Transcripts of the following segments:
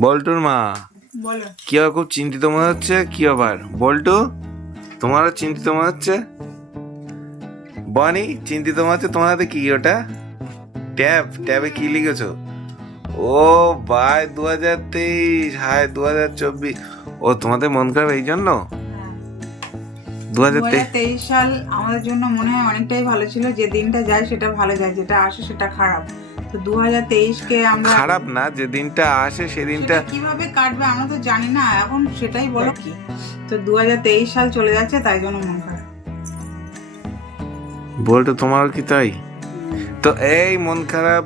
বল্টুর মা, বলো। কি আবার খুব চিন্তিত মনে হচ্ছে? কি আবার বল্টু, তোমারও চিন্তিত মনে হচ্ছে? বনি, চিন্তিত মনে হচ্ছে তোমার হাতে? কি ওটা? ট্যাবে কি লিখেছো? ও ভাই, 2023, হায় 2024। ও তোমাদের মন খারাপ এই জন্য? 2023 2023 সাল আমাদের জন্য মনে হয় অনেকটাই ভালো ছিল। যে দিনটা যায় সেটা ভালো যায়, যেটা আসে সেটা খারাপ। তো 2023 কে আমরা খারাপ না, যে দিনটা আসে সেদিনটা সেটা কিভাবে কাটবে আমরা তো জানি না, এখন সেটাই বলো কি। তো 2023 সাল চলে যাচ্ছে, তাই জন্য মন খারাপ। বল্টু তোমারও কি তাই? তো এই মন খারাপ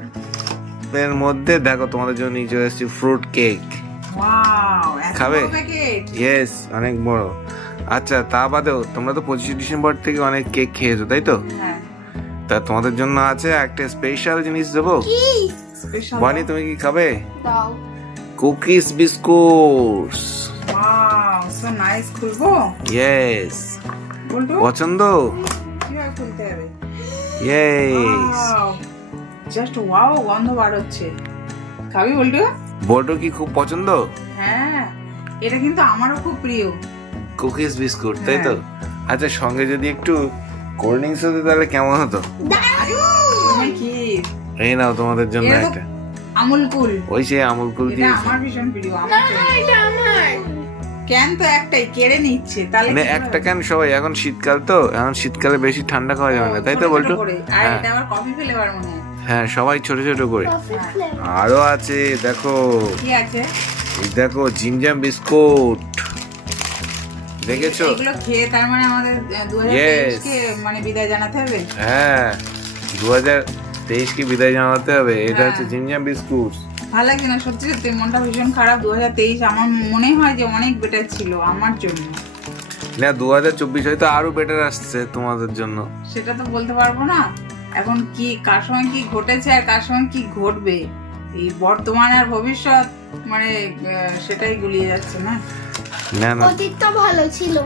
এর মধ্যে দেখো তোমাদের জন্য নিয়ে চলে এসেছি ফ্রুট কেক। ওয়াও, এত খাবে? বড় প্যাকেট! ইয়েস, অনেক বড়। আচ্ছা, তা বাদেও তোমরা তো 25 ডিসেম্বর থেকে অনেক কেক খেয়েছো, তাই তো? হ্যাঁ, তা তোমাদের জন্য আছে একটা স্পেশাল জিনিস দেবো। স্পেশাল। বানি, তুমি কি খাবে? দাও। Cookies biscuits. Wow, so nice. খুলবো? ইয়েস, বলতো পছন্দ? কিভাবে খুলতে হবে? ইয়েস। জাস্ট ওয়াও, গন্ধ বার হচ্ছে। খাবি বলতো? বল্টু কি খুব পছন্দ? হ্যাঁ, এটা কিন্তু আমারও খুব প্রিয়। কুকিজ বিস্কুট, তাই তো? আচ্ছা, সঙ্গে যদি একটু কোল্ড ড্রিঙ্কস হতো তাহলে কেমন হতো? তুমি কি? এই নাও তোমাদের জন্য এটা তো একটা। আমুল কুল। ওই সে আমুল কুল এটা দিয়েছে। আমার ভীষণ প্রিয়। না না, এটা আমার। কেন তো একটাই কেড়ে নিচ্ছে, তাহলে মানে কি একটা হবে? কেন, সবাই এখন শীতকাল তো, এখন শীতকালে বেশি ঠান্ডা খাওয়া যাবে না, তাই তো ছোট ছোট বল্টু? করে। আর হ্যাঁ। এটা আবার কফি ফ্লেভার মনে হয়। হ্যাঁ, সবাই ছোট ছোট করে। Coffee flavour. আরো আছে দেখো, কি আছে? এই দেখো জিমজাম বিস্কুট, দেখেছো? এগুলো খেয়ে তার মানে আমাদের 2023 Yes. কে মানে বিদায় জানাতে হবে। হ্যাঁ, 2023 কি বিদায় জানাতে হবে। এটা হ্যাঁ। হচ্ছে জিমজাম বিস্কুট। ভালো লাগছে না, সত্যি সত্যি মনটা ভীষণ খারাপ। 2023 আমার মনে হয় যে অনেক বেটার ছিল আমার জন্য। না, 2024 হয়তো আরো বেটার আসছে তোমাদের জন্য। সেটা তো বলতে পারবো না। এখন কি কার সময় কি ঘটেছে আর কার সময় কি ঘটবে, এই বর্তমান আর ভবিষ্যৎ মানে সেটাই গুলিয়ে যাচ্ছে না। না না, অতীতটা ভালো ছিল।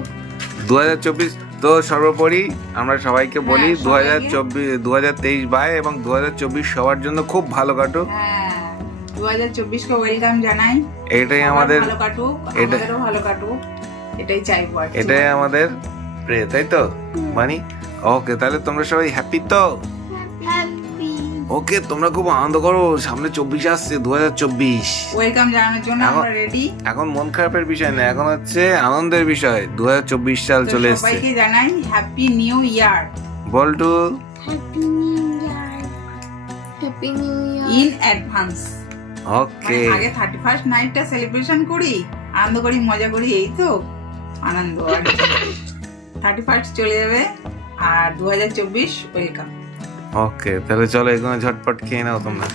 2024 তো সর্বোপরি আমরা সবাইকে বলি হ্যাঁ, সবাইকে। 2023 বাই, এবং 2024 সবার জন্য খুব ভালো কাটুক। হ্যাঁ, 2024 কে ওয়েলকাম জানাই। এটাই সবার আমাদের, ভালো কাটুক, এটা- আমাদেরও ভালো কাটুক, এটাই চাইবো আর কি। এটাই আমাদের প্রে, তাই তো মানি? ওকে, তাহলে তোমরা সবাই হ্যাপি তো? হ্যাপি। ওকে, তোমরা খুব আনন্দ করো, সামনে 24 আসছে, 2024। ওয়েলকাম জানানোর জন্য এখন- আমরা রেডি। এখন মন খারাপের বিষয় না, এখন হচ্ছে আনন্দের বিষয়। 2024 সাল চলে এসছে। সবাইকে জানাই happy new year Boltu, happy new year. Happy new year. In advance. Okay. আগে 31st নাইটটা সেলিব্রেশন করি, আনন্দ করি, মজা করি, এই তো আনন্দ। 31st চলে যাবে আর 2024 ওয়েলকাম। ওকে, তাহলে চলো এগুলো ঝটপট খেয়ে নাও তোমরা।